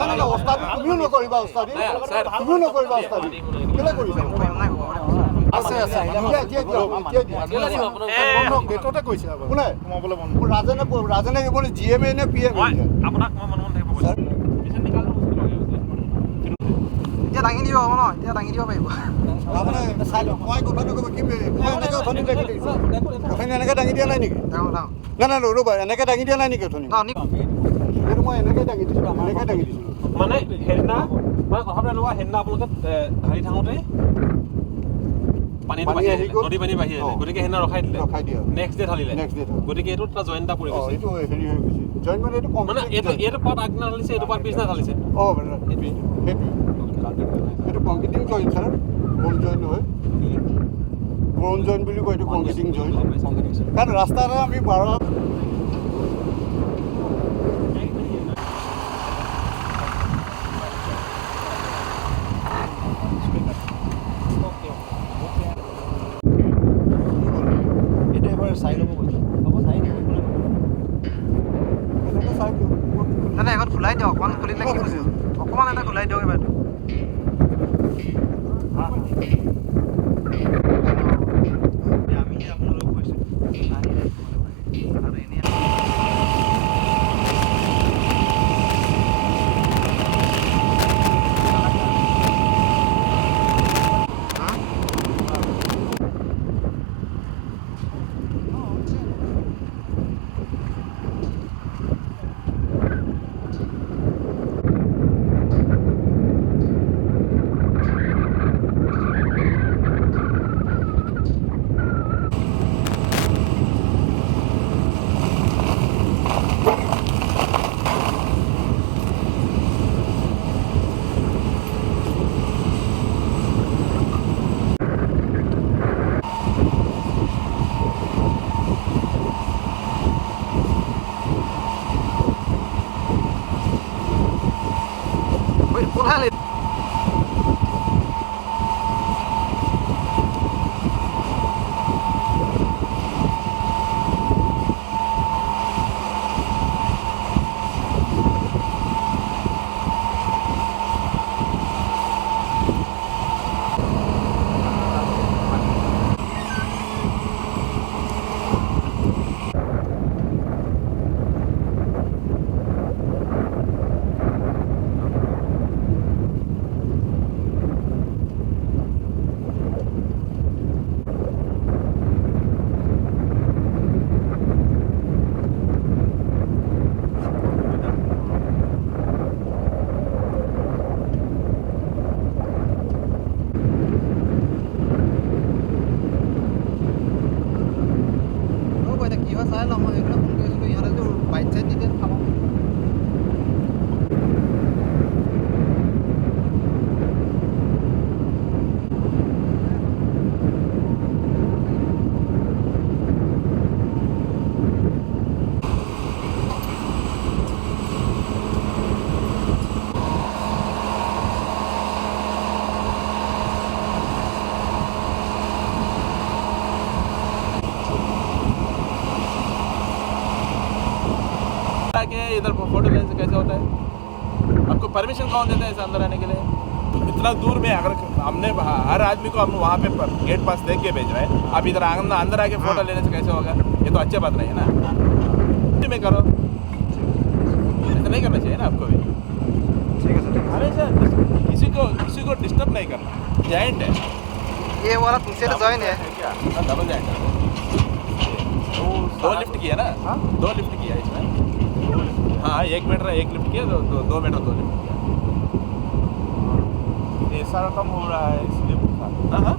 না ওস্তাদি তুমিও নকৰিবা ওস্তাদি তুমিও নকৰিবা ওস্তাদি কেলে কৰিছা আছে আছে গেটতে কৈছে কোনে সোমাবলৈ বন্ধ ৰাজনে কেৱল জিএমএ নে পিএম আপোনাক মই মন থাকিব ছাৰ পিছত নিকাল এতিয়া দাঙি দিব হ'ব ন এতিয়া দাঙি দিব পাৰিব মানে চাই মই কথাটো ক'ব কি মই এনেকৈ অথনি দেখি দেখিছোঁ অথনি এনেকৈ দাঙি দিয়া নাই নেকি নাই নাই ৰ'বা এনেকৈ দাঙি দিয়া নাই নেকি অথনি সেইটো মই এনেকৈ দাঙি দিছিলোঁ এনেকৈ দাঙি দিছিলোঁ মানে সেইদিনা মানে কথাটো এনেকুৱা সেইদিনা আপোনালোকে ঢালি থাকোঁতে পানী বাঢ়ি নদী পানী বাঢ়ি আহিলে গতিকে সেইদিনা ৰখাই দিলে নেক্সট ডে ঢালিলে গতিকে এইটো এটা জইন এটা পৰি গৈছে এইটো হেৰি হৈ গৈছে জইন মানে এইটো মানে এইটো পাৰ্ট আগদিনা ঢালিছে এইটো পাৰ্ট পিছদিনা ঢালিছে সেইটো কংক্ৰিটিং জইন ছাৰ বন জইন নহয় বন জইন বুলি কয় এইটো কংক্ৰিটিং জইন কাৰণ ৰাস্তা এটা আমি বাৰ চাই ল'ব কৈছোঁ হ'ব চাই দিব এনেকৈ চাই দিওঁ নাই এখন খোলাই দিয়ক অকণমান খুলিলে কি কৈছে অকণমান এটা খোলাই দিয়ক এবাৰ আমি আপোনালোক কৈছোঁ কোথায় চাই ল'ম মই এইবিলাক ফোন কৰিছিলোঁ ইহঁতে বাইক চাইড দি দিয়ে খাব के इधर फोटो लेने से कैसे होता है आपको परमिशन कौन देता है इसे अंदर आने के लिए इतना दूर में अगर हमने हर आदमी को हम वहाँ पे गेट पास देख के भेज रहे हैं आप इधर अंदर आके फोटो लेने से कैसे होगा ये तो अच्छी बात नहीं है ना में करो ऐसा नहीं करना चाहिए ना आपको भी हमेशा किसी को डिस्टर्ब नहीं करना जॉइंट है ये वाला तीसरे जॉइन है क्या डबल जॉइंट है दो लिफ्ट किया ना दो लिफ्ट किया इसमें हाँ 1 मीटर 1 लिफ्ट किया 2 मीटर 2 लिफ्ट किया ये सारा कम हो रहा है इसलिए हाँ